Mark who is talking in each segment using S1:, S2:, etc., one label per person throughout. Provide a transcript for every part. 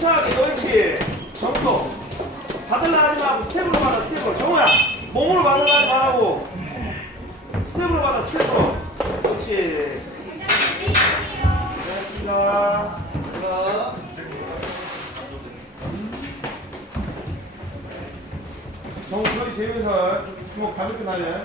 S1: 힙하게 넓게 정소 받을라 하지 말고 스텝으로 받아 스텝으로. 정우야 몸으로 받을라 하지 말고. 스텝으로 받아 스텝으로. 그렇지. 고맙습니다. 정우 소리 재면서 주먹 가볍게 날려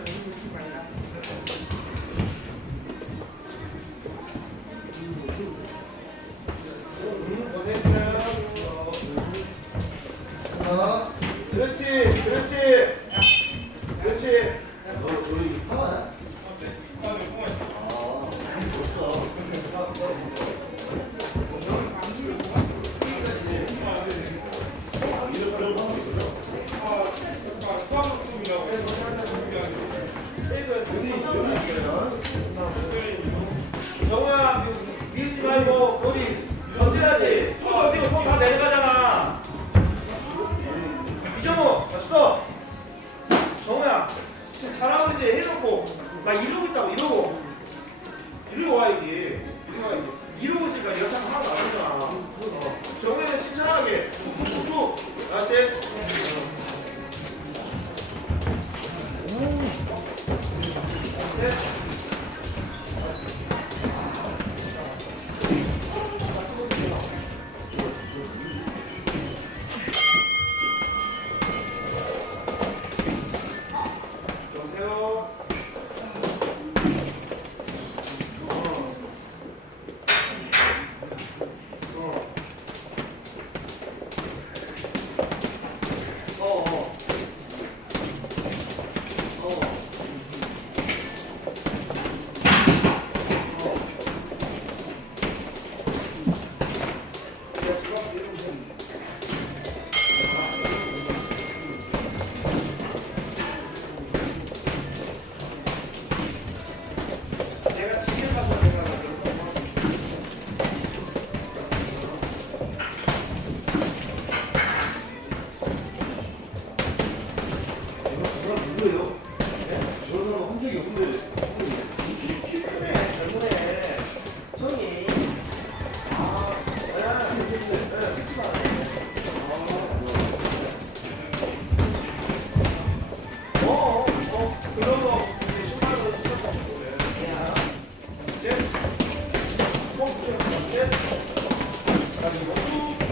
S1: Obrigado.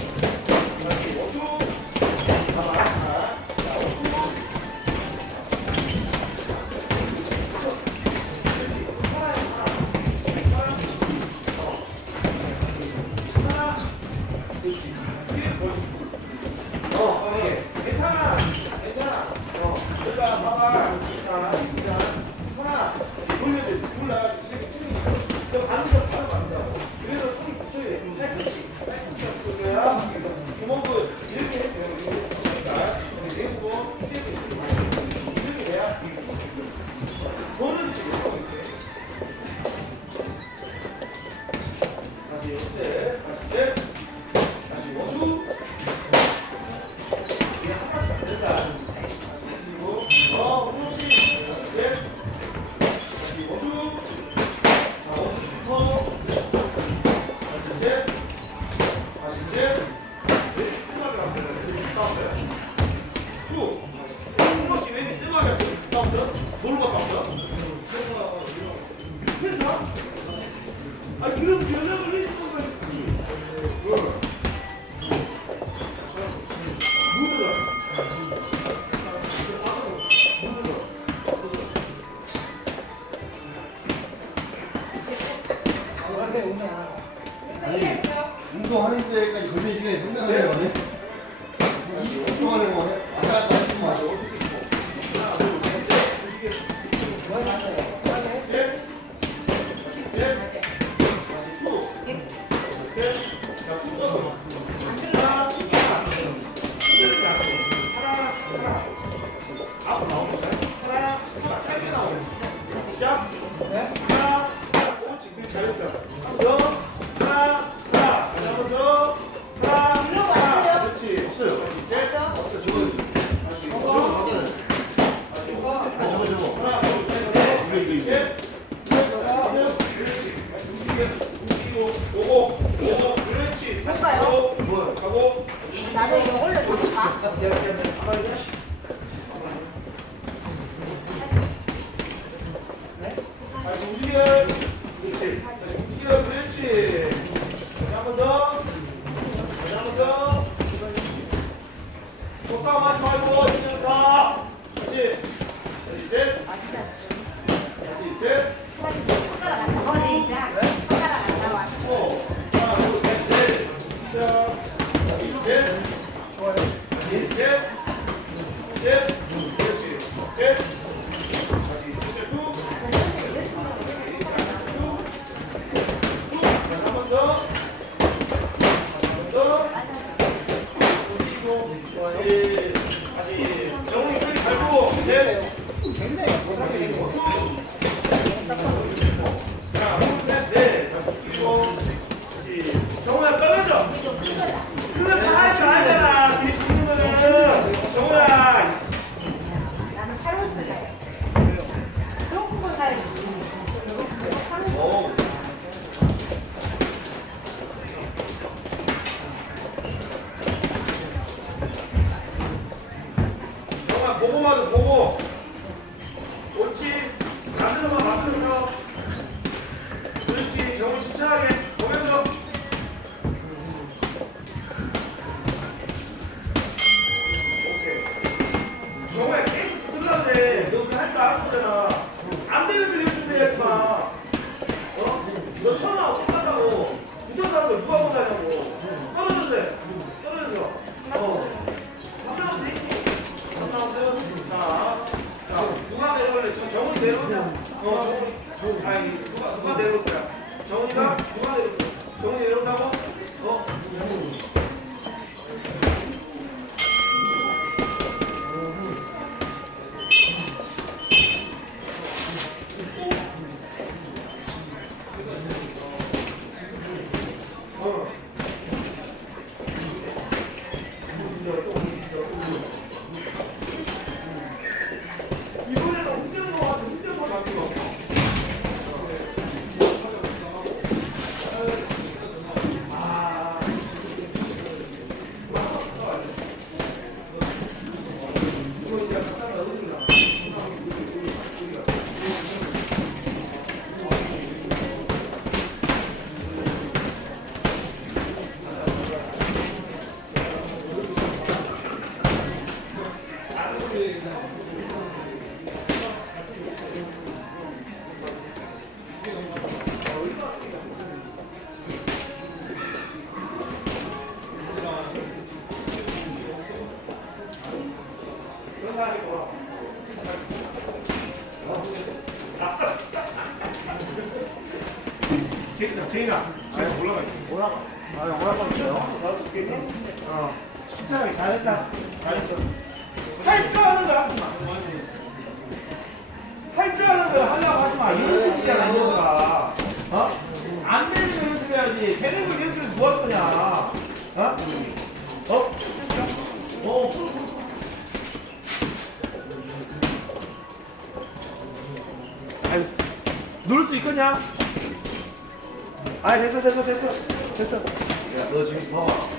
S2: 운동하는 데까지 걸리는 시간이 상당히 많네. 20분 동안에 뭐 해. 네? 아,
S1: 움직여! 그렇지. 재인아재인아올라가올라가올라가어진짜하게 아, 잘했다. 잘했어. 할 줄 아는 거 하지 마. 할줄 아는 거 하려고 하지 마. 연습이잖아, 연습아. 어? 안 되는 연습해야지. 되는 거 연습을 아 됐어 됐어 됐어 됐어. 야너 지금 봐.